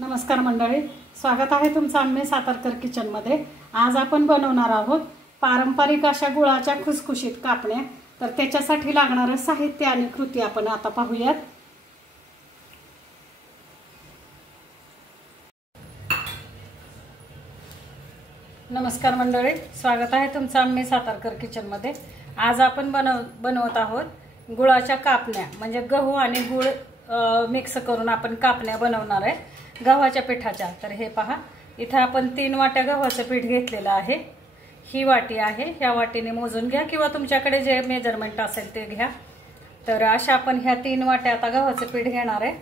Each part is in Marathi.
नमस्कार मंडळी, स्वागत आहे तुमचं आम्ही सातारकर किचनमध्ये। आज आपण बनवणार आहोत पारंपरिक अशा गुळाच्या खुसखुशीत कापण्या। तर त्याच्यासाठी लागणारे साहित्य आणि कृती आपण आता पाहूयात। नमस्कार मंडळी, स्वागत आहे तुमचं आम्ही सातारकर किचनमध्ये। आज आपण बनवत आहोत गुळाच्या कापण्या, म्हणजे गहू आणि गुळ मिक्स करून आपण कापण्या बनवणार आहे गव्हाच्या पिठाच्या। तर हे पहा, इथे आपण 3 वाट्या गव्हाचं पीठ घेतलेलं आहे। ही वाटी आहे, ह्या वाटीने मोजून घ्या किंवा तुमच्याकडे जे मेजरमेंट असेल ते घ्या। तर अशा आपण ह्या 3 वाट्या आता गव्हाचं पीठ घेणार आहे।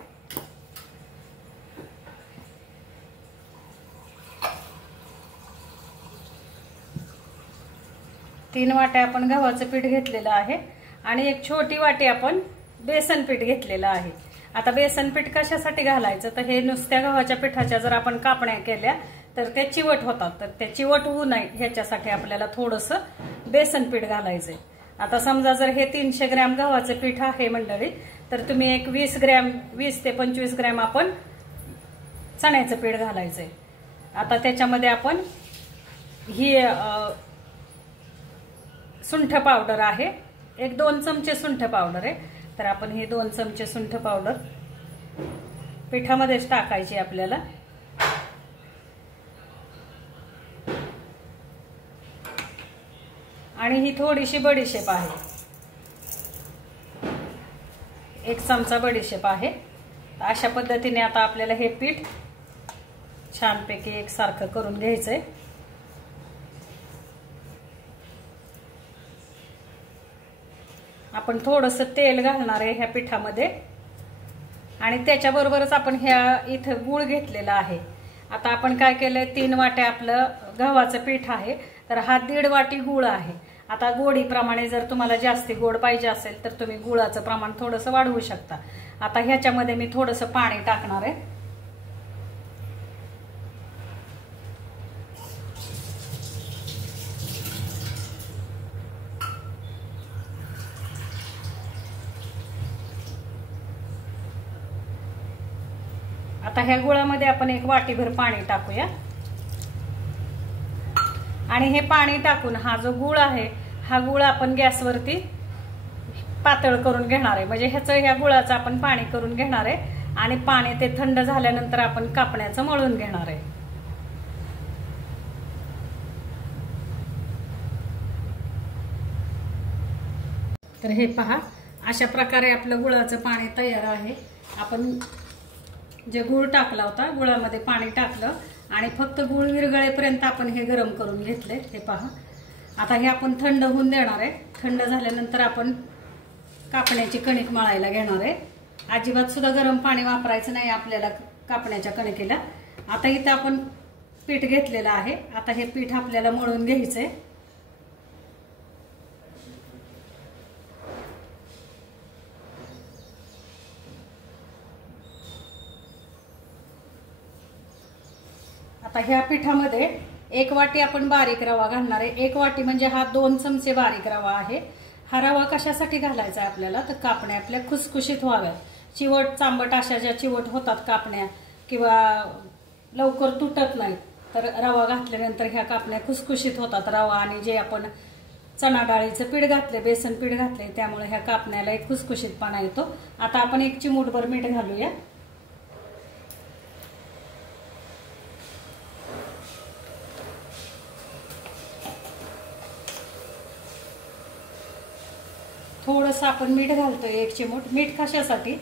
तीन वाट्या आपण गव्हाचं पीठ घेतलेलं आहे आणि एक छोटी वाटी आपण बेसन पीठ घेतलेलं आहे। आता बेसन पीठ कशासाठी घालायचं, तर हे नुसत्या गव्हाच्या पिठाच्या जर आपण कापण्या केल्या तर ते चिवट होतात, तर ते चिवट होऊ नये ह्याच्यासाठी आपल्याला थोडंसं बेसन पीठ घालायचंय। आता समजा जर हे 300 ग्रॅम गव्हाचं पीठ आहे मंडळी, तर तुम्ही एक 20 ते 25 ग्रॅम आपण चण्याचं पीठ घालायचंय। आता त्याच्यामध्ये आपण ही सुंठ पावडर आहे, एक 2 चमचे सुंठ पावडर आहे। तर आपण हे 2 चमचे सुंठ पावडर पिठामध्येच टाकायची आपल्याला। आणि ही थोडीशी बडीशेप आहे, 1 चमचा बडीशेप आहे। अशा पद्धतीने आता आपल्याला हे पीठ छानपैकी एकसारखं करून घ्यायचंय। आपण थोडंसं तेल घालणार आहे ह्या पिठामध्ये आणि त्याच्याबरोबरच आपण ह्या इथं गूळ घेतलेला आहे। आता आपण काय केलंय, 3 वाट्या आपलं गव्हाचं पीठ आहे, तर हा 1.5 वाटी गूळ आहे। आता गोडीप्रमाणे जर तुम्हाला जास्ती गोड पाहिजे असेल तर तुम्ही गुळाचं प्रमाण थोडंसं वाढवू शकता। आता ह्याच्यामध्ये मी थोडंसं पाणी टाकणार आहे। आता ह्या गुळामध्ये आपण 1 वाटीभर पाणी टाकूया आणि हे पाणी टाकून हा जो गुळ आहे, हा गुळ आपण गॅसवरती पातळ करून घेणार आहे। म्हणजे ह्या गुळाचं आपण पाणी करून घेणार आहे आणि पाणी ते थंड झाल्यानंतर आपण कापण्याचं मळून घेणार आहे। तर हे पहा, अशा प्रकारे आपलं गुळाचं पाणी तयार आहे। आपण जे गूळ टाकला होता, गुळामध्ये पाणी टाकलं आणि फक्त गूळ विरघळेपर्यंत आपण हे गरम करून घेतले। हे पहा, आता हे आपण थंड होऊन देणार आहे। थंड झाल्यानंतर आपण कापण्याची कणिक मळायला घेणार आहे। अजिबात सुद्धा गरम पाणी वापरायचं नाही आपल्याला कापण्याच्या कणिकेला। आता इथं आपण पीठ घेतलेलं आहे, आता हे पीठ आपल्याला मळून घ्यायचंय। आता ह्या पिठामध्ये 1 वाटी आपण बारीक रवा घालणार आहे। 1 वाटी म्हणजे हा 2 चमचे बारीक रवा आहे। हा रवा कशासाठी घालायचा आहे आपल्याला, तर कापण्या आपल्या खुसखुशीत व्हाव्यात। चिवट चांबट अशा ज्या चिवट होतात कापण्या किंवा लवकर तुटत नाहीत, तर रवा घातल्यानंतर ह्या कापण्या खुसखुशीत होतात। रवा आणि जे आपण चणा डाळीचं पीठ घातले, बेसन पीठ घातले, त्यामुळे ह्या कापण्याला एक खुसखुशीतपणा येतो। आता आपण 1 चिमूटभर मीठ घालूया। थोडंसं आपण मीठ घालतोय, 1 चिमूट। मीठ कशासाठी,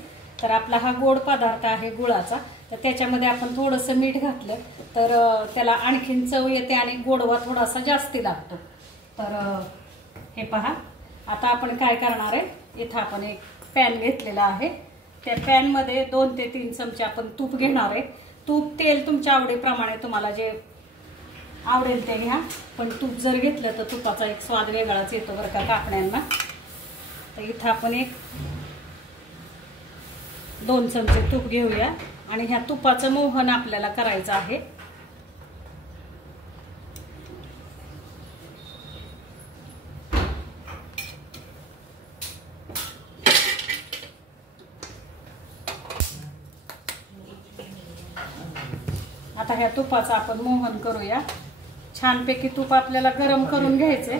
तर आपला हा गोड पदार्थ आहे गुळाचा, तर त्याच्यामध्ये आपण थोडंसं मीठ घातलं तर त्याला आणखीन चव येते आणि गोडवा थोडासा जास्ती लागतो। तर हे पहा, आता आपण काय करणार आहे, इथं आपण एक पॅन घेतलेला आहे। त्या पॅनमध्ये 2 ते 3 चमचे आपण तूप घेणार आहे। तूप तेल तुमच्या आवडीप्रमाणे तुम्हाला जे आवडेल ते घ्या, पण तूप जर घेतलं तर तुपाचा एक स्वाद वेगळाच येतो बरं का कापण्यांना। तर इथं आपण 2 चमचे तूप घेऊया आणि ह्या तुपाचं मोहन आपल्याला करायचं आहे। आता ह्या तुपाचं आपण मोहन करूया. छानपैकी तूप आपल्याला गरम करून घ्यायचे.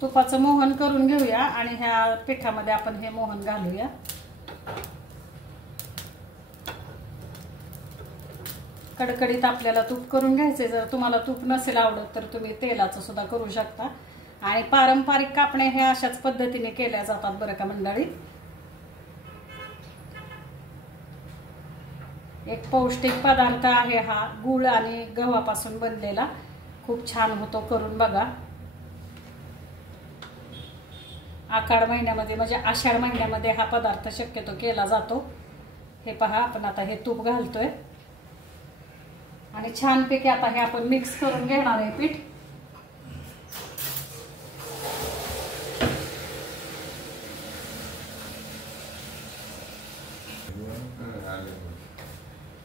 तुपाचं मोहन करून घेऊया आणि ह्या पिठामध्ये आपण हे मोहन घालूया. कडकडीत आपल्याला तूप करून घ्यायचे. जर तुम्हाला तूप नसेल आवडत तर तुम्ही तेलाचं सुद्धा करू शकता. आणि पारंपरिक कापण्या ह्या अशाच पद्धतीने केल्या जातात बरं का मंडळी. एक पौष्टिक पदार्थ आहे हा. गूळ आणि गव्हापासून बनलेला. खूप छान होतो, करून बघा. आषाढ महिन्यामध्ये म्हणजे आषाढ महिन्यामध्ये हा पदार्थ शक्यतो केला जातो. हे पहा, आपण आता हे तूप घालतोय आणि छानपैकी आता हे आपण मिक्स करून घेणार आहे पीठ.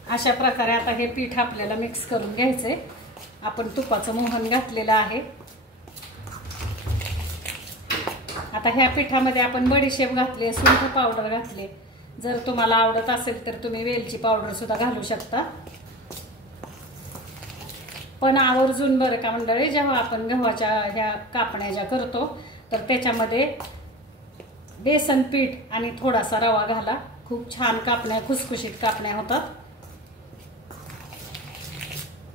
अशा प्रकारे आता हे पीठ आपल्याला मिक्स करून घ्यायचंय. आपण तुपाचं मोहन घातलेलं आहे. आता ह्या पिठामध्ये आपण बडीशेप घातले, सुंठ पावडर घातले. जर तुम्हाला आवडत असेल तर तुम्ही वेलची पावडर सुद्धा घालू शकता. पण आवर्जून बरं का मंडळी, जेव्हा आपण गव्हाच्या ह्या कापण्या ज्या करतो तर त्याच्यामध्ये बेसन पीठ आणि थोडासा रवा घाला. खूप छान कापण्या, खुसखुशीत कापण्या होतात.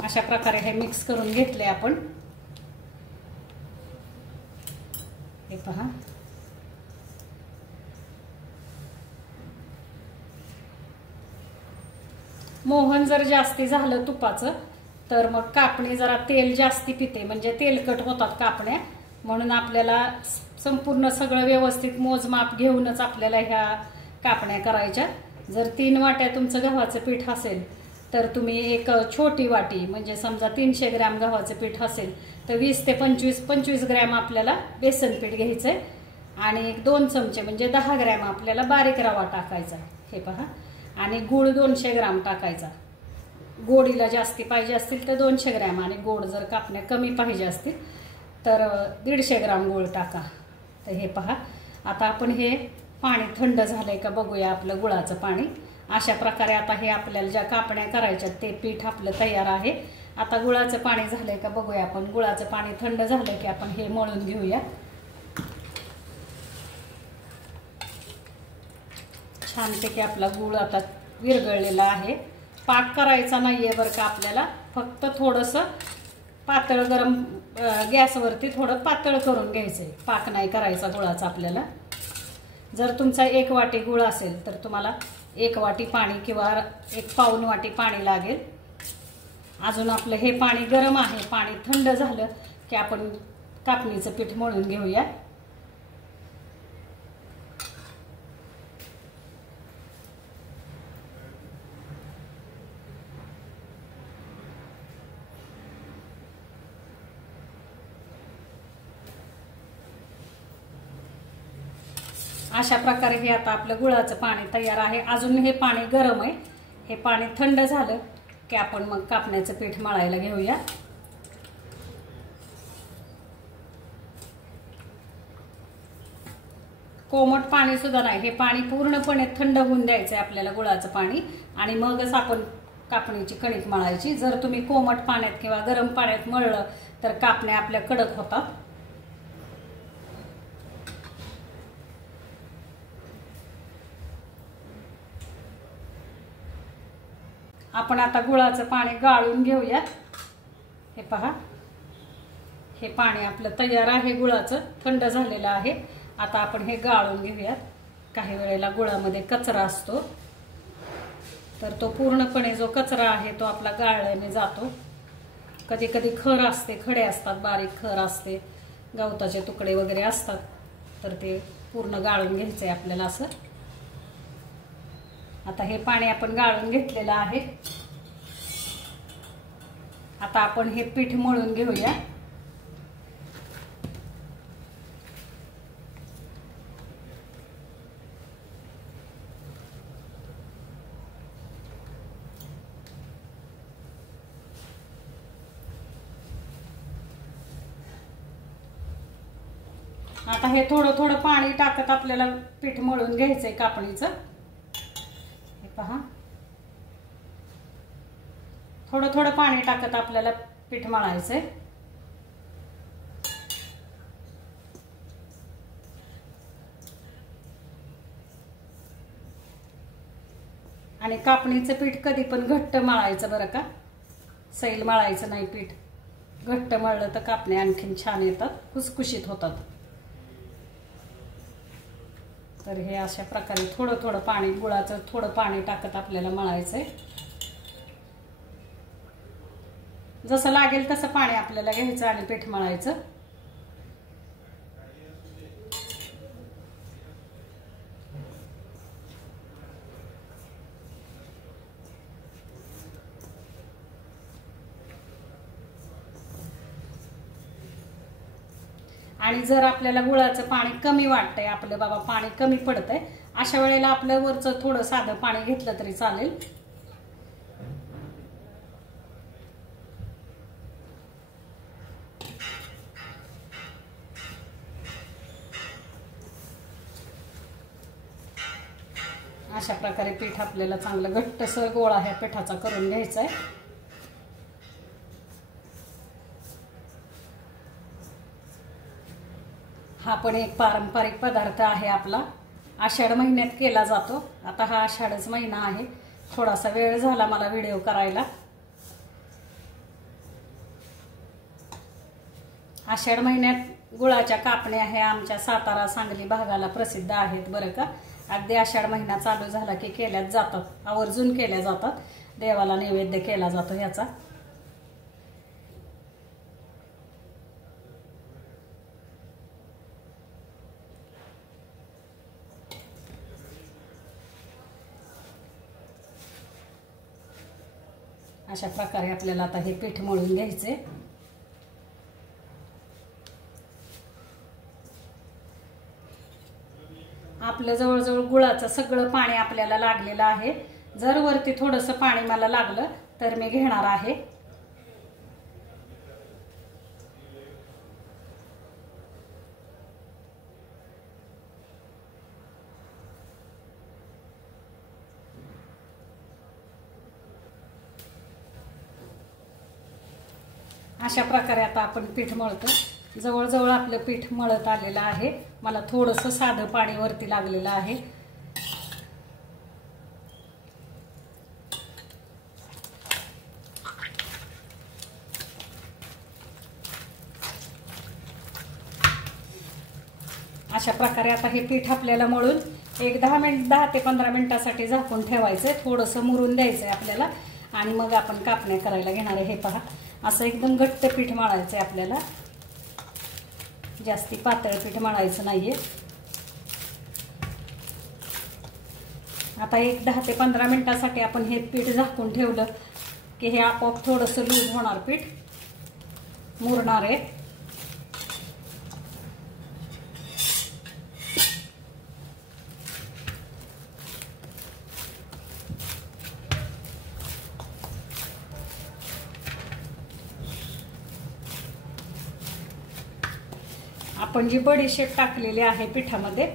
अशा प्रकारे हे मिक्स करून घेतले आपण. हे पहा, मोहन जर जास्ती झालं तुपाचं तर मग कापणी जरा तेल जास्ती पिते, म्हणजे तेलकट होतात कापण्या. म्हणून आपल्याला संपूर्ण सगळं व्यवस्थित मोजमाप घेऊनच आपल्याला ह्या कापण्या करायच्या. जर 3 वाट्या तुमचं गव्हाचं पीठ असेल तर तुम्ही एक छोटी वाटी, म्हणजे समजा 300 ग्रॅम गव्हाचं पीठ असेल तर 20 ते 25 ग्रॅम आपल्याला बेसन पीठ घ्यायचंय आणि 2 चमचे म्हणजे 10 ग्रॅम आपल्याला बारीक रवा टाकायचा. हे पहा, आणि गूळ 200 ग्रॅम टाकायचा. गोडीला जास्ती पाहिजे असतील तर 200 ग्रॅम, आणि गोड जर कापण्या कमी पाहिजे असतील तर 150 ग्रॅम गूळ टाका. तर हे पहा, आता आपण हे पाणी थंड झालंय का बघूया, आपलं गुळाचं पाणी. अशा प्रकारे आता हे आपल्याला ज्या कापण्या करायच्या ते पीठ आपलं तयार आहे. आता गुळाचं पाणी झालंय का बघूया आपण. गुळाचं पाणी थंड झालंय की आपण हे मळून घेऊया. छानपैकी आपला गूळ आता विरघळलेला आहे. पाक करायचा नाहीये बरं का आपल्याला, फक्त थोडंसं पातळ गरम गॅसवरती थोडं पातळ करून घ्यायचंय. पाक नाही करायचा गुळाचा आपल्याला. जर तुमचा 1 वाटी गुळ असेल तर तुम्हाला 1 वाटी पाणी किंवा 1 पाऊण वाटी पाणी लागेल. अजून आपलं हे पाणी गरम आहे. पाणी थंड झालं की आपण कापणीचं पीठ मळून घेऊया. अशा प्रकारे हे आता आपलं गुळाचं पाणी तयार आहे. अजून हे पाणी गरम आहे. हे पाणी थंड झालं की आपण मग कापण्याचं पीठ मळायला घेऊया. कोमट पाणी सुद्धा नाही, हे पाणी पूर्णपणे थंड होऊन द्यायचं आहे आपल्याला गुळाचं पाणी, आणि मगच आपण कापणीची कणिक मळायची. जर तुम्ही कोमट पाण्यात किंवा गरम पाण्यात मळलं तर कापण्या आपल्या कडक होतात. आपण आता गुळाचं पाणी गाळून घेऊया. हे पहा, हे पाणी आपलं तयार आहे गुळाचं, थंड झालेलं आहे. आता आपण हे गाळून घेऊयात. काही वेळेला गुळामध्ये कचरा असतो तर तो पूर्णपणे जो कचरा आहे तो आपला गाळल्याने जातो. कधी कधी खर असते, खडे असतात, बारीक खर असते, गवताचे तुकडे वगैरे असतात, तर ते पूर्ण गाळून घ्यायचंय आपल्याला असं. आता हे पाणी आपण गाळून घेतलेलं आहे. आता आपण हे पीठ मळून घेऊया. आता हे थोडं थोडं पाणी टाकत आपल्याला पीठ मळून घ्यायचंय कापणीचं. हे पहा, थोडं थोडं पाणी टाकत आपल्याला पीठ मळायचंय. आणि कापणीचं पीठ कधी पण घट्ट मळायचं बरं का, सैल मळायचं नाही पीठ. घट्ट मळलं तर कापण्या आणखीन छान येतात, खुसखुशीत होतात. तर हे अशा प्रकारे थोडं थोडं पाणी, गुळाचं थोडं पाणी टाकत आपल्याला मळायचंय. जसं लागेल तसं पाणी आपल्याला घ्यायचं आणि पीठ मळायचं. आणि जर आपल्याला गुळाचं पाणी कमी वाटतंय, आपलं बाबा पाणी कमी पडतंय, अशा वेळेला आपलं वरचं थोडं साधं पाणी घेतलं तरी चालेल. अशा प्रकारे पीठ आपल्याला चांगलं घट्टसर गोळा ह्या पिठाचा करून घ्यायचा आहे. हा पण एक पारंपरिक पदार्थ आहे आपला, आषाढ महिन्यात केला जातो. आता हा आषाढच महिना आहे, थोडासा वेळ झाला मला व्हिडिओ करायला. आषाढ महिन्यात गुळाच्या कापण्या हे आमच्या सातारा सांगली भागाला प्रसिद्ध आहेत बरं का. अगदी आषाढ महिना चालू झाला की केल्याच जातात, आवर्जून केल्या जातात. देवाला नैवेद्य केला जातो ह्याचा. अशा प्रकारे आपल्याला आता हे पीठ मळून घ्यायचे. आपलं जवळजवळ गुळाचं सगळं पाणी आपल्याला लागलेलं आहे. जर वरती थोडंसं पाणी मला लागलं तर मी घेणार आहे. अशा प्रकारे आता आपण पीठ मळतो. जवळजवळ आपलं पीठ मळत आलेलं आहे. मला थोडंसं साधं पाणी वरती लागलेलं आहे. अशा प्रकारे आता हे पीठ आपल्याला मळून एक 10 ते 15 मिनिटासाठी झाकून ठेवायचंय. थोडंसं मुरून द्यायचंय आपल्याला आणि मग आपण कापण्या करायला घेणार आहे. हे पहा, असं एकदम घट्ट पीठ मळायचंय आपल्याला, जास्ती पातळ पीठ मळायचं नाहीये. आता एक 10 ते 15 मिनिटासाठी आपण हे पीठ झाकून ठेवलं की हे आपोआप थोडंसं लूज होणार, पीठ मुरणार आहे. आपण जी बडीशेप टाकलेली आहे पिठामध्ये,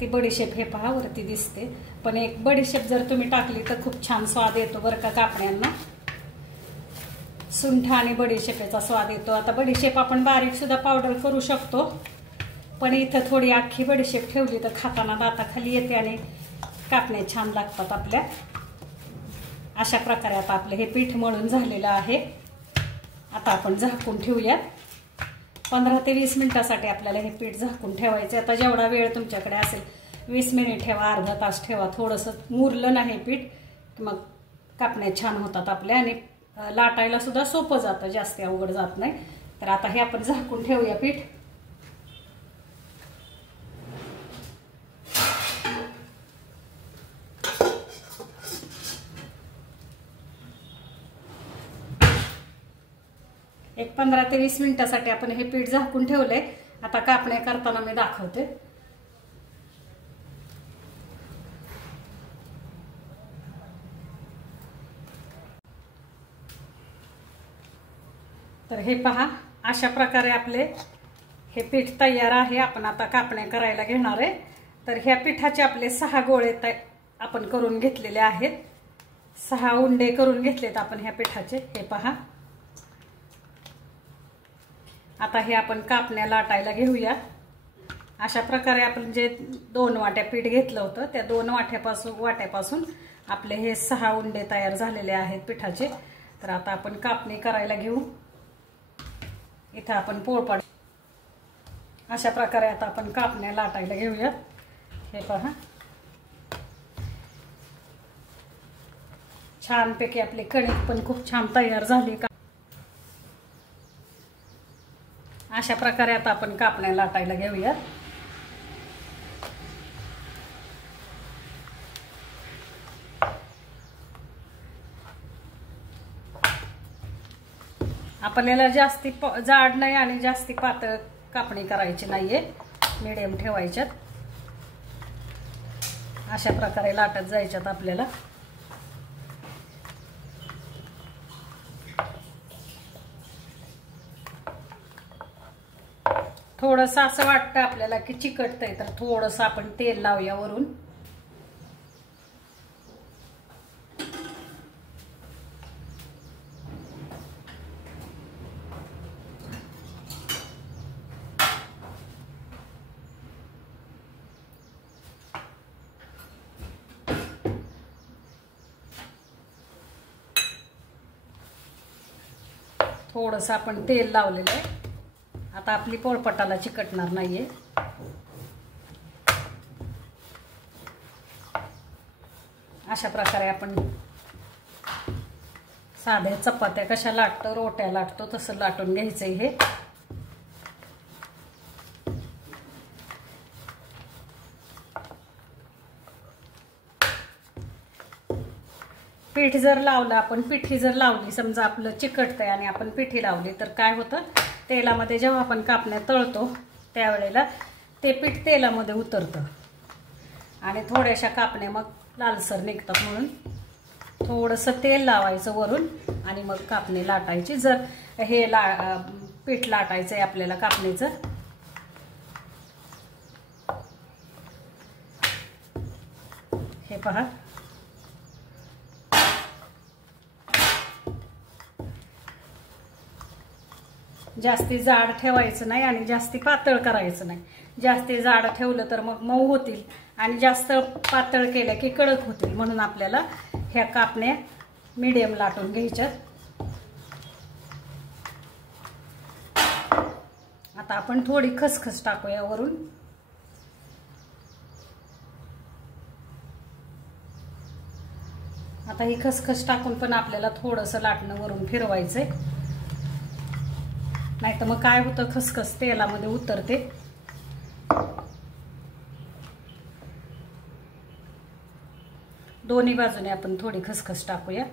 ती बडीशेप हे पहा वरती दिसते. पण एक बडीशेप जर तुम्ही टाकली तर खूप छान स्वाद येतो बरं का कापण्यांना. सुंठ आणि बडीशेपेचा स्वाद येतो. आता बडीशेप आपण बारीक सुद्धा पावडर करू शकतो, पण इथं थोडी अख्खी बडीशेप ठेवली तर खाताना दाताखाली येते आणि कापण्या छान लागतात आपल्या. अशा प्रकारे आता आपलं हे पीठ मळून झालेलं आहे. आता आपण झाकून ठेवूयात. 15 ते 20 मिनिटासाठी आपल्याला हे पीठ झाकून ठेवायचं. आता जेवढा वेळ तुमच्याकडे असेल, 20 मिनिट ठेवा, अर्धा तास ठेवा. थोडंसं मुरलं नाही पीठ मग कापण्या छान होतात आपल्या आणि लाटायला सुद्धा सोपं जातं, जास्त अवघड जात नाही. तर आता हे आपण झाकून ठेवूया पीठ. एक 15 ते 20 मिनिटासाठी आपण हे पीठ झाकून ठेवलंय. आता कापण्या करताना मी दाखवते. तर हे पहा, अशा प्रकारे आपले हे पीठ तयार आहे. आपण आता कापण्या करायला घेणार आहे. तर ह्या पिठाचे आपले 6 गोळे आपण करून घेतलेले आहेत. 6 उंडे करून घेतलेत आपण ह्या पिठाचे. हे पहा. आता हे आपण कापण्या लाटायला घेऊया. अशा प्रकारे आपण जे 2 वाट्या पीठ घेतलं होतं त्या 2 वाट्यापासून आपले हे 6 उंडे तयार झालेले आहेत पिठाचे. तर आता आपण कापणी करायला घेऊ. इथं आपण पोळपाट अशा प्रकारे आता आपण कापण्या लाटायला घेऊया. हे पहा. छानपैकी आपली कणिक पण खूप छान तयार झाली का. अशा प्रकारे आता आपण कापण्या लाटायला घेऊया. आपल्याला जास्ती जाड नाही आणि जास्ती पातळ कापणी करायची नाहीये. मीडियम ठेवायच्यात. अशा प्रकारे लाटत जायच्यात आपल्याला. थोडंसं असं वाटतं आपल्याला की चिकटतंय तर थोडंसं आपण तेल लावूया वरून. थोडंसं आपण तेल लावलेलं आहे. आता आपली पोळपाटाला चिकटणार नाहीये. अशा प्रकारे आपण साध्या चपात्या कशा लाटतो, रोट्या लाटतो तसं लाटून घ्यायचंय हे. पीठ जर लावलं आपण, पिठी जर लावली, समजा आपलं चिकटतंय आणि आपण पिठी लावली तर काय होतं, तेलामध्ये जेव्हा आपण कापण्या तळतो त्यावेळेला ते पीठ तेलामध्ये उतरतं आणि थोड्याशा कापण्या मग लालसर निघतात. म्हणून थोडंसं तेल लावायचं वरून आणि मग कापणी लाटायची. जर हे पीठ लाटायचं आहे आपल्याला कापणीचं. हे पहा. जास्ती जाड ठेवायचं नाही आणि जास्ती पातळ करायचं नाही. जास्ती जाड ठेवलं तर मग मऊ होतील आणि जास्त पातळ केल्या की कडक होतील. म्हणून आपल्याला ह्या कापण्या मीडियम लाटून घ्यायच्या. आता आपण थोडी खसखस टाकूया वरून. आता ही खसखस टाकून पण आपल्याला थोडंसं लाटणं वरून फिरवायचंय. नाही तर मग काय होतं, खसखस तेलामध्ये उतरते. दोन्ही बाजूने आपण थोडी खसखस टाकूया.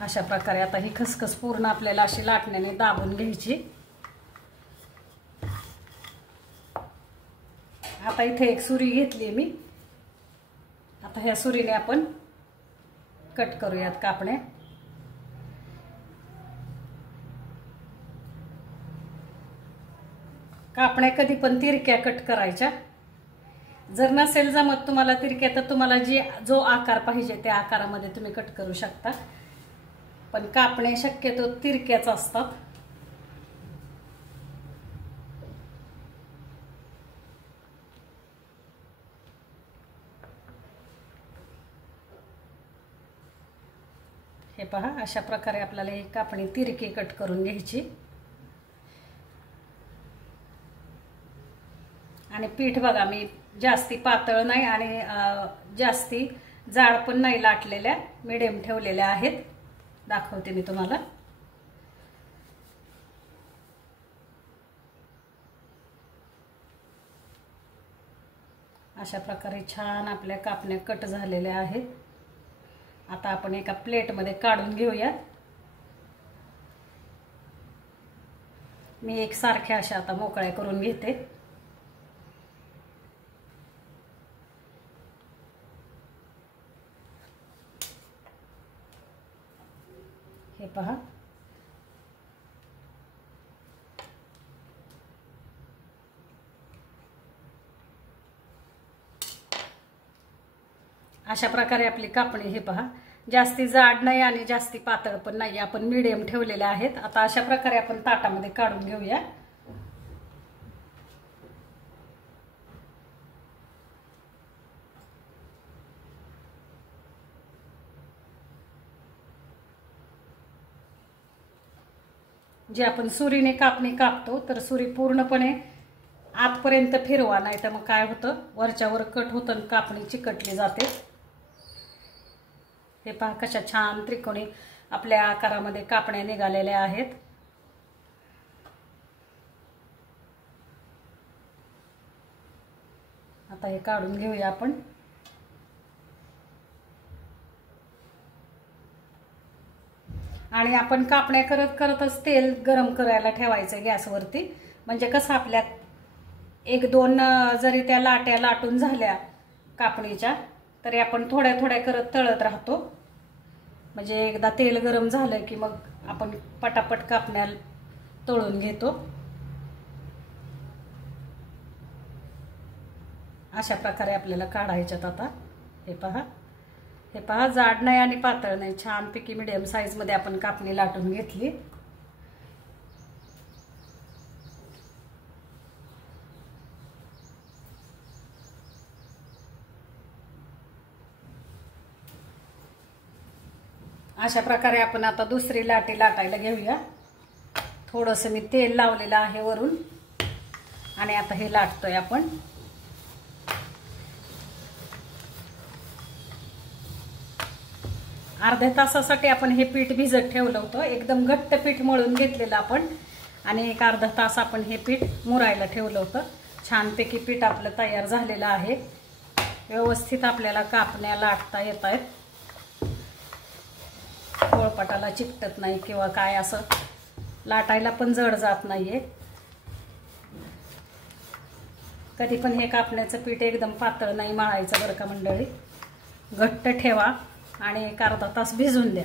अशा प्रकारे आता ही खसखस पूर्ण आपल्याला अशी लाटण्याने दाबून घ्यायची. आता इथे एक सुरी घेतली मी. आता ह्या सुरीने आपण कट करूयात कापण्या. कापण्या कधी पण तिरक्या कट करायच्या. जर नसेल जमत तुम्हाला तिरक्या तर तुम्हाला जो आकार पाहिजे त्या आकारामध्ये तुम्ही कट करू शकता. पण कापण्या शक्यतो तिरक्याच असतात. हे पहा. अशा प्रकारे आपल्याला ही कापणी तिरकी कट करून घ्यायची. आणि पीठ बघा, मी जास्ती पातळ नाही आणि जास्ती जाड पण नाही लाटलेल्या, मीडियम ठेवलेल्या आहेत. दाखवते मी तुम्हाला. अशा प्रकारे छान आपल्या कापण्या कट झालेल्या आहेत. आता आपण एका प्लेटमध्ये काढून घेऊया. मी एकसारख्या अशा आता मोकळ्या करून घेते. हे पहा, अशा प्रकारे आपली कापणी हे पहा, जास्ती जाड नाही आणि जास्ती पातळ पण नाही, आपण मीडियम ठेवलेले आहेत। आता अशा प्रकारे आपण ताटामध्ये काढून घेऊया। जे आपण सुरीने कापणी कापतो तर सुरी पूर्णपणे आतपर्यंत फिरवा, नाही तर मग काय होतं, वरच्यावर कट होतं आणि कापणी चिकटली जाते। हे पहा कशा छान त्रिकोणी आपल्या आकारामध्ये कापण्या निघालेल्या आहेत। आता हे काढून घेऊया आपण। आणि आपण कापण्या करत करतच तेल गरम करायला ठेवायचं गॅसवरती, म्हणजे कसं आपल्या एक दोन जरी त्या लाट्या लाटून झाल्या कापणीच्या तरी आपण थोड्या थोड्या करत तळत राहतो, म्हणजे एकदा तेल गरम झालं की मग आपण पटापट कापण्या तळून घेतो। अशा प्रकारे आपल्याला काढायच्यात। आता हे पहा, हे पहा, जाड नाही आणि पातळ नाही, छानपैकी मीडियम साईज मध्ये आपण कापणी लाटून घेतली। अशा प्रकारे आपण आता दुसरी लाटी लाटायला घेऊया। थोडंसं मी तेल लावलेलं आहे वरून आणि आता हे लाटतोय आपण। अर्ध्या तासासाठी आपण हे पीठ भिजत ठेवलं होतं, एकदम घट्ट पीठ मळून घेतलेलं आपण आणि एक अर्धा तास आपण हे पीठ मुरायला ठेवलं होतं। छानपैकी पीठ आपलं तयार झालेलं आहे। व्यवस्थित आपल्याला कापण्या लाटता येत आहेत, पोळपाटाला चिकटत नाही किंवा काय, असं लाटायला पण जड जात नाहीये। कधी पण हे कापण्याचं पीठ एकदम पातळ नाही मळायचं बरं का मंडळी, घट्ट ठेवा आणि एक अर्धा तास भिजून द्या।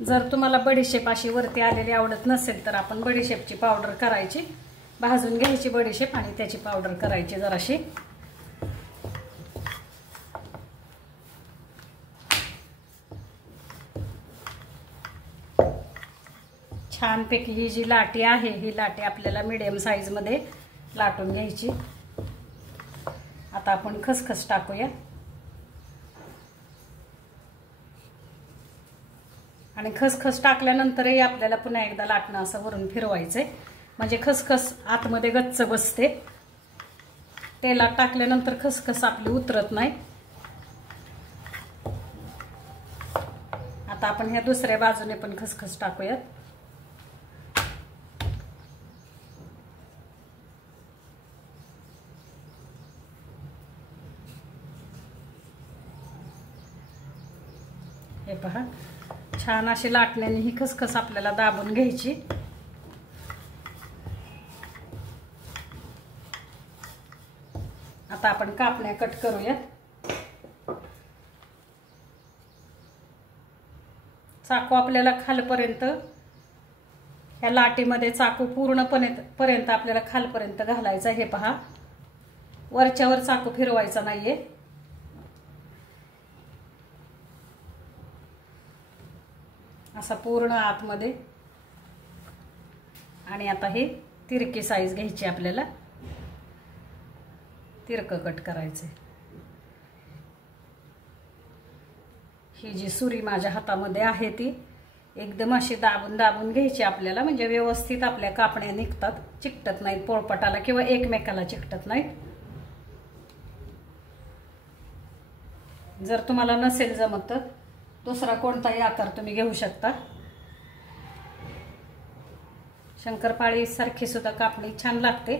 जर तुम्हाला बडीशेप अशी वरती आलेली आवडत नसेल तर आपण बडीशेपची पावडर करायची, भाजून घ्यायची बडीशेप आणि त्याची पावडर करायची जराशी। छानपैकी ही जी लाटी आहे ही लाटी आपल्याला मीडियम साईज मध्ये लाटून घ्यायची। आता आपण खसखस टाकूया आणि खसखस टाकल्यानंतरही आपल्याला पुन्हा एकदा लाटणं असं वरून फिरवायचंय, म्हणजे खसखस आतमध्ये गच्च बसते। तेलात टाकल्यानंतर खसखस आपली उतरत नाही। आता आपण ह्या दुसऱ्या बाजूने पण खसखस टाकूयात। हे पहा, छान अशी लाटण्याने ही खसखस आपल्याला दाबून घ्यायची। आता आपण कापण्या कट करूयात। चाकू आपल्याला खालपर्यंत, या लाटीमध्ये चाकू पूर्णपर्यंत आपल्याला खालपर्यंत घालायचा। हे पहा, वरच्यावर चाकू फिरवायचा नाहीये। असा पूर्ण आतमध्ये। आणि आता हे तिरकी साईज घ्यायची आपल्याला, तिरकं कट करायचे। ही जी सुरी माझ्या हातामध्ये आहे ती एकदम अशी दाबून दाबून घ्यायची आपल्याला, म्हणजे व्यवस्थित आपल्या कापण्या निघतात, चिकटत नाहीत पोळपाटाला किंवा एकमेकाला चिकटत नाहीत। जर तुम्हाला नसेल जमत तर दुसरा कोणताही आकार तुम्ही घेऊ शकता। शंकरपाळी सारखी सुद्धा कापणी छान लागते।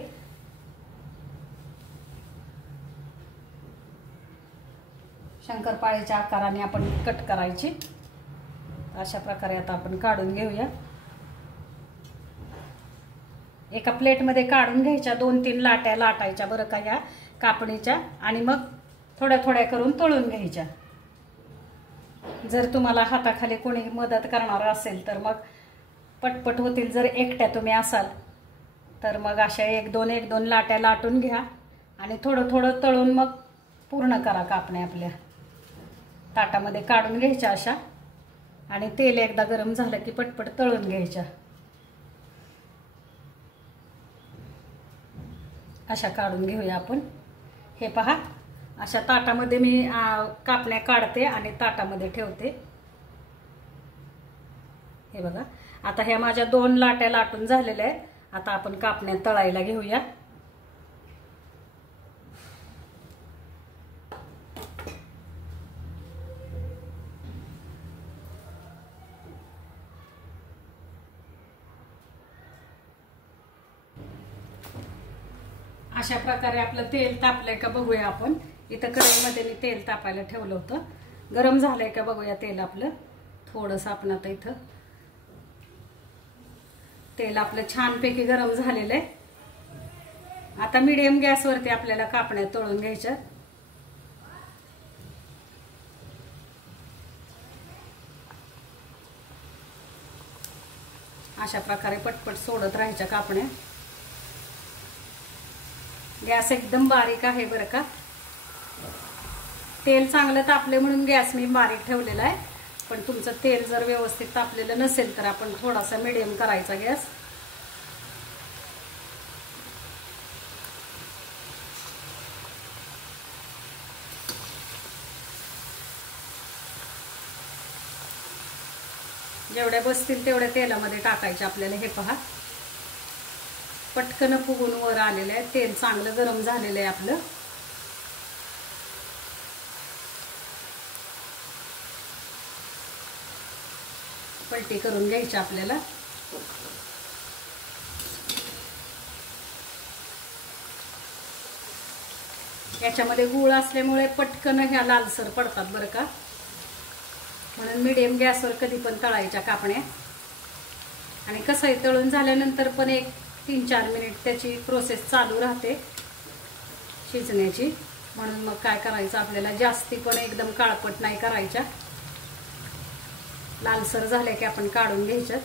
शंकरपाळीच्या आकाराने आपण कट करायची। अशा प्रकारे आता आपण काढून घेऊया. एका प्लेटमध्ये काढून घ्यायच्या, 2-3 लाट्या लाटायच्या बरं का ह्या कापणीच्या, आणि मग थोड्या थोड्या करून तळून घ्यायच्या. जर तुम्हाला हाताखाली कोणी मदत करणार असेल तर मग पटपट होतील. जर एकट्या तुम्ही असाल तर मग अशा 1-2 लाट्या लाटून घ्या आणि थोडं थोडं तळून मग पूर्ण करा कापण्या. आपल्या ताटामध्ये काढून घ्यायच्या अशा, आणि तेल एकदा गरम झालं की पटपट तळून घ्यायच्या. अशा काढून घेऊया आपण. हे पहा, अशा ताटामध्ये मी कापण्या काढते आणि ताटामध्ये ठेवते. हे बघा, आता ह्या माझ्या 2 लाट्या लाटून झालेल्या आहेत. आता आपण कापण्या तळायला घेऊया. अशा प्रकारे आपलं तेल तापलंय का बघूया आपण. इथं कढईमध्ये मी तेल तापायला ठेवलं होतं. गरम झालंय का बघूया तेल आपलं. थोडंसं आपण आता इथं तेल आपलं छानपैकी गरम झालेलं आहे. आता मीडियम गॅसवरती आपल्याला कापण्या तळून घ्यायच्या. अशा प्रकारे पटपट सोडत राहायच्या कापण्या. गॅस एकदम बारीक आहे बरं का. तेल चांगलं तापले म्हणून गॅस मी बारीक ठेवलेला आहे. पण तुमचं तेल जर व्यवस्थित तापलेलं नसेल तर आपण थोडासा मीडियम करायचा गॅस. जेवढ्या बसतील तेवढ्या तेलामध्ये टाकायचे आपल्याला. हे पहा, पटकन फुगून वर आलेलं आहे. तेल चांगलं गरम झालेलं आहे आपलं. पलटी करून घ्यायची आपल्याला. याच्यामध्ये गूळ असल्यामुळे पटकन ह्या लालसर पडतात बरं का. म्हणून मीडियम गॅसवर कधी पण तळायच्या कापण्या. आणि कसं आहे, तळून झाल्यानंतर पण 3-4 मिनिट त्याची प्रोसेस चालू राहते शिजण्याची. म्हणून मग काय करायचं, आपल्याला जास्ती पण एकदम काळपट नाही करायच्या. लालसर झाल्या की आपण काढून घ्यायच्या.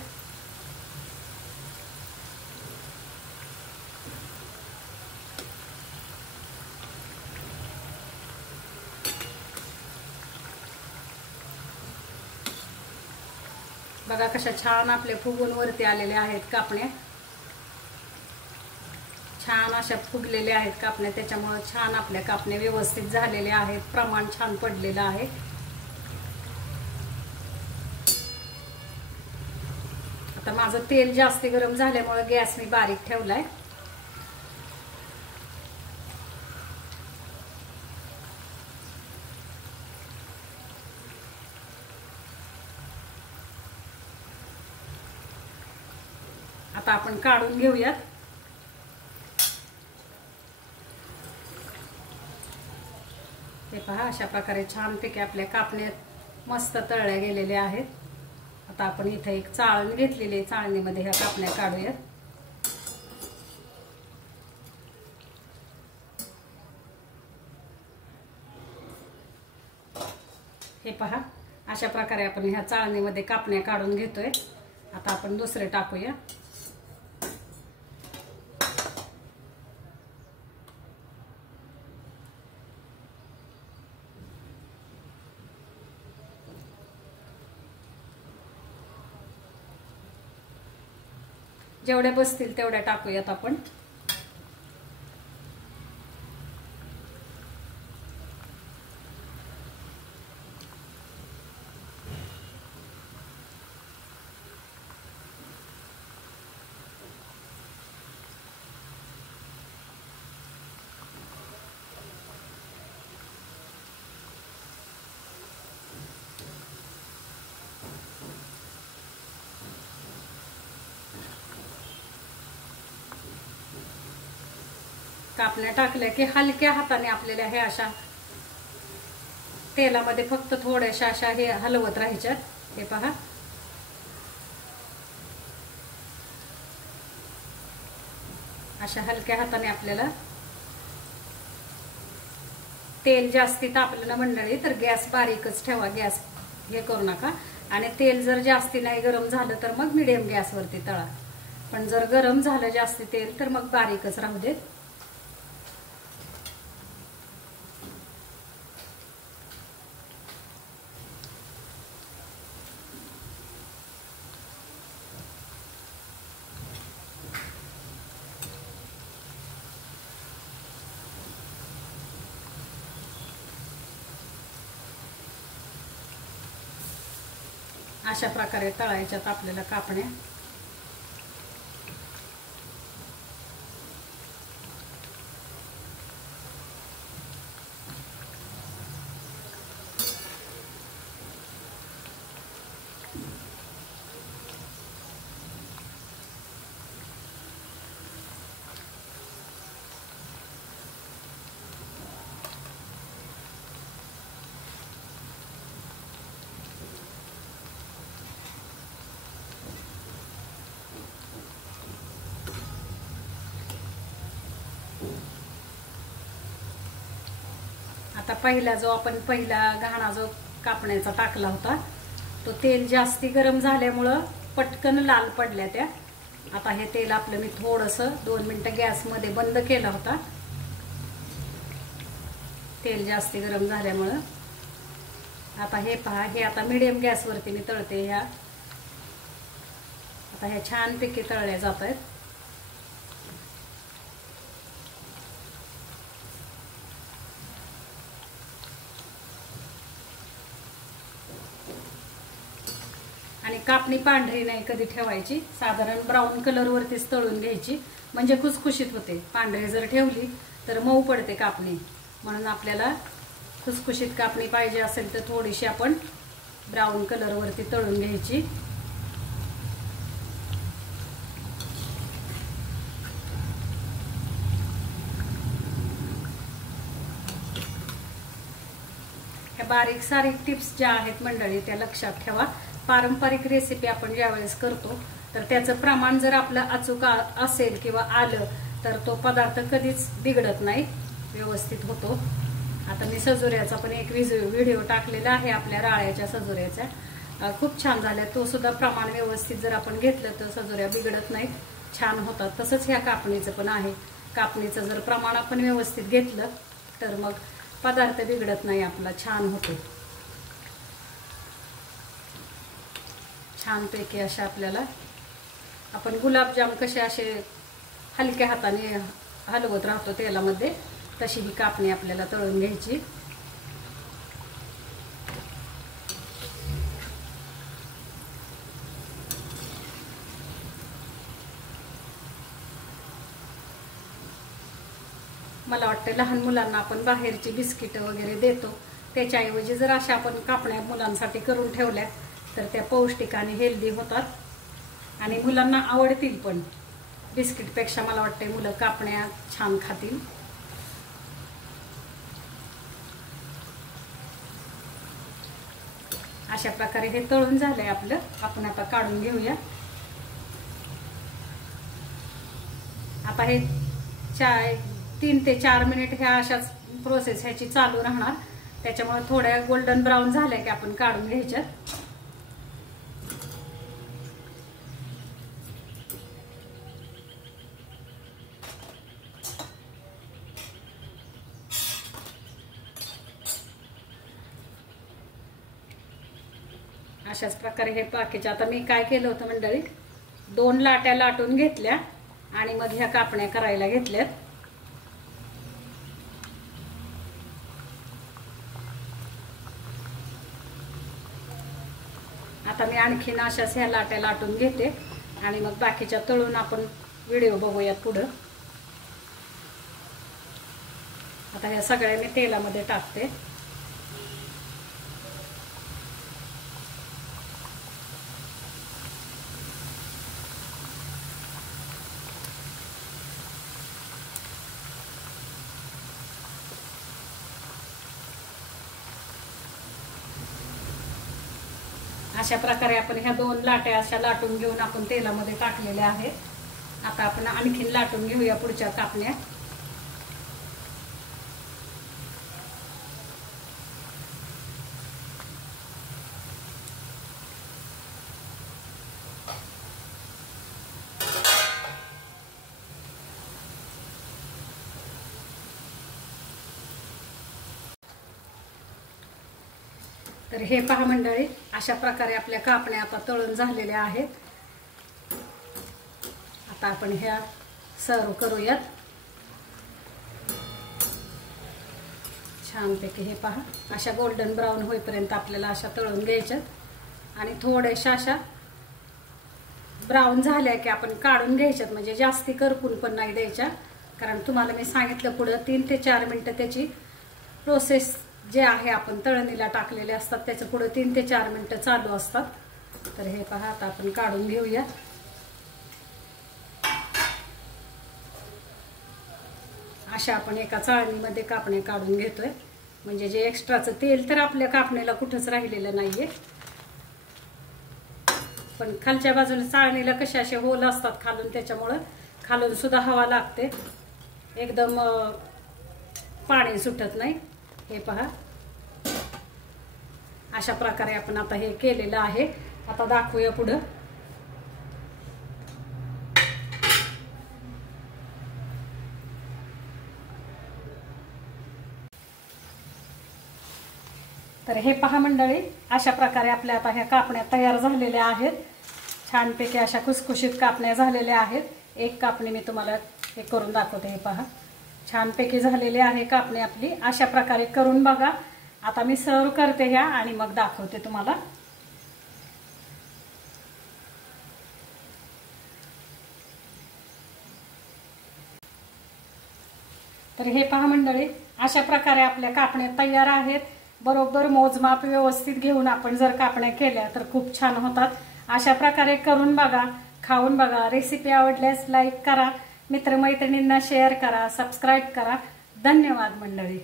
बघा कशा छान आपले फुगून वरती आलेले आहेत कापण्या. छान अशा फुगलेल्या आहेत कापण्या. त्याच्यामुळे छान आपल्या कापण्या व्यवस्थित झालेल्या आहेत. प्रमाण छान पडलेलं आहे. आता माझं तेल जास्त गरम झाल्यामुळे गॅस मी बारीक ठेवलाय. आता आपण काढून घेऊयात. हे पहा, अशा प्रकारे छानपैकी आपल्या कापण्या मस्त तळल्या गेलेल्या आहेत. आता आपण इथे एक चाळण घेतलेली आहे. चाळणीमध्ये ह्या कापण्या काढूयात. हे पहा, अशा प्रकारे आपण ह्या चाळणीमध्ये कापण्या काढून घेतोय. आता आपण दुसरे टाकूया. जेवढ्या बसतील तेवढ्या टाकूयात आपण. कापण्या टाकल्या की हलक्या हाताने आपल्याला हे अशा तेलामध्ये फक्त थोड्याशा अशा हे हलवत राहायच्या. हे पहा, अशा हलक्या हाताने आपल्याला, तेल जास्ती तापलं ना मंडळी तर गॅस बारीकच ठेवा, गॅस हे करू नका. आणि तेल जर जास्ती नाही गरम झालं तर मग मिडियम गॅसवरती तळा. पण जर गरम झालं जास्ती तेल तर मग बारीकच राहू देत. अशा प्रकारे तळायच्यात आपल्याला कापण्या. आता पहिला घाणा जो कापण्याचा टाकला होता तो तेल जास्ती गरम झाल्यामुळं पटकन लाल पडल्या त्या. आता हे तेल आपलं मी थोडंसं 2 मिनिटं गॅसमध्ये बंद केला होता तेल जास्ती गरम झाल्यामुळं. आता हे पहा, हे आता मीडियम गॅसवरती मी तळते. आता ह्या छानपैकी तळल्या जात आहेत. आणि कापणी पांढरी नाही कधी ठेवायची, साधारण ब्राऊन कलर वरतीच तळून घ्यायची म्हणजे खुसखुशीत होते. पांढरी जर ठेवली तर मऊ पडते कापणी. म्हणून आपल्याला खुसखुशीत कापणी पाहिजे असेल तर थोडीशी आपण ब्राऊन कलर वरती तळून घ्यायची. ह्या बारीक सारीक टिप्स ज्या आहेत मंडळी त्या लक्षात ठेवा. पारंपरिक रेसिपी आपण ज्यावेळेस करतो तर त्याचं प्रमाण जर आपलं अचूक असेल किंवा आलं तर तो पदार्थ कधीच बिघडत नाही, व्यवस्थित होतो. आता मी सजुऱ्याचा पण एक व्हिडिओ टाकलेला आहे आपल्या राळ्याच्या सजुऱ्याचा, खूप छान झाल्या. तो सुद्धा प्रमाण व्यवस्थित जर आपण घेतलं तर सजुऱ्या बिघडत नाहीत, छान होतात. तसंच ह्या कापणीचं पण आहे. कापणीचं जर प्रमाण आपण व्यवस्थित घेतलं तर मग पदार्थ बिघडत नाही आपला, छान होतो. छानपैकी अशा आपल्याला आपण गुलाबजाम कसे असे हलक्या हाताने हलवत राहतो तेलामध्ये, तशी ही कापणी आपल्याला तळून घ्यायची. मला वाटतं लहान मुलांना आपण बाहेरची बिस्किट वगैरे देतो, त्याच्याऐवजी जर अशा आपण कापण्या मुलांसाठी करून ठेवल्या तर त्या पौष्टिक आणि हेल्दी होतात आणि मुलांना आवडतील पण. बिस्किटपेक्षा मला वाटतंय मुलं कापण्या छान खातील. अशा प्रकारे हे तळून झालंय आपलं. आपण आता काढून घेऊया. आता हे 3 ते 4 मिनिट ह्या अशाच प्रोसेस ह्याची चालू राहणार. त्याच्यामुळे थोड्या गोल्डन ब्राऊन झाल्या की आपण काढून घ्यायच्यात. अशाच प्रकारे हे बाकीचे. आता मी काय केलं होतं मंडळी, 2 लाट्या लाटून घेतल्या आणि मग ह्या कापण्या करायला घेतल्यात. आता मी आणखीन अशाच ह्या लाट्या लाटून घेते आणि मग बाकीच्या तळून आपण व्हिडिओ बघूयात पुढं. आता ह्या सगळ्या मी तेलामध्ये टाकते. अशा प्रकारे आपण ह्या 2 लाट्या अशा लाटून घेऊन आपण तेलामध्ये टाकलेल्या आहेत. आता आपण आणखीन लाटून घेऊया पुढच्या कापण्या. तर हे पहा मंडळी, अशा प्रकारे आपल्या कापण्या आता तळून झालेल्या आहेत. आता आपण ह्या सर्व करूयात. छानपैकी हे पहा, अशा गोल्डन ब्राऊन होईपर्यंत आपल्याला अशा तळून घ्यायच्यात आणि थोड्याशा अशा ब्राऊन झाल्या की आपण काढून घ्यायच्यात. म्हणजे जास्ती करपून पण नाही द्यायच्या, कारण तुम्हाला मी सांगितलं पुढं 3 ते 4 मिनिटं त्याची प्रोसेस जे आहे, आपण तळणीला टाकलेले असतात त्याचं पुढे 3 ते 4 मिनिटं चालू असतात. तर हे पहा, आता आपण काढून घेऊया. अशा आपण एका चाळणीमध्ये कापण्या काढून घेतोय, म्हणजे जे एक्स्ट्राचं तेल तर आपल्या कापणीला कुठंच राहिलेलं नाहीये. पण खालच्या बाजूला चाळणीला कसे असे होल असतात खालून, त्याच्यामुळं खालून सुद्धा हवा लागते, एकदम पाणी सुटत नाही. हे पहा, अशा प्रकारे आपण आता हे केलेलं आहे. आता दाखवूया पुढं. तर हे पहा मंडळी, अशा प्रकारे आपल्या आता ह्या कापण्या तयार झालेल्या आहेत. छानपैकी अशा खुसखुशीत कापण्या झालेल्या आहेत. एक कापणी मी तुम्हाला हे करून दाखवते. हे पहा, छानपैकी झालेली आहे कापणी आपली. अशा प्रकारे करून बघा. आता मी सर्व करते ह्या आणि मग दाखवते तुम्हाला. तर हे पहा मंडळी, अशा प्रकारे आपल्या कापण्या तयार आहेत. बरोबर मोजमाप व्यवस्थित घेऊन आपण जर कापण्या केल्या तर खूप छान होतात. अशा प्रकारे करून बघा, खाऊन बघा. रेसिपी आवडल्यास लाईक करा, मित्रमैत्रिणींना शेअर करा, सबस्क्राईब करा. धन्यवाद मंडळी.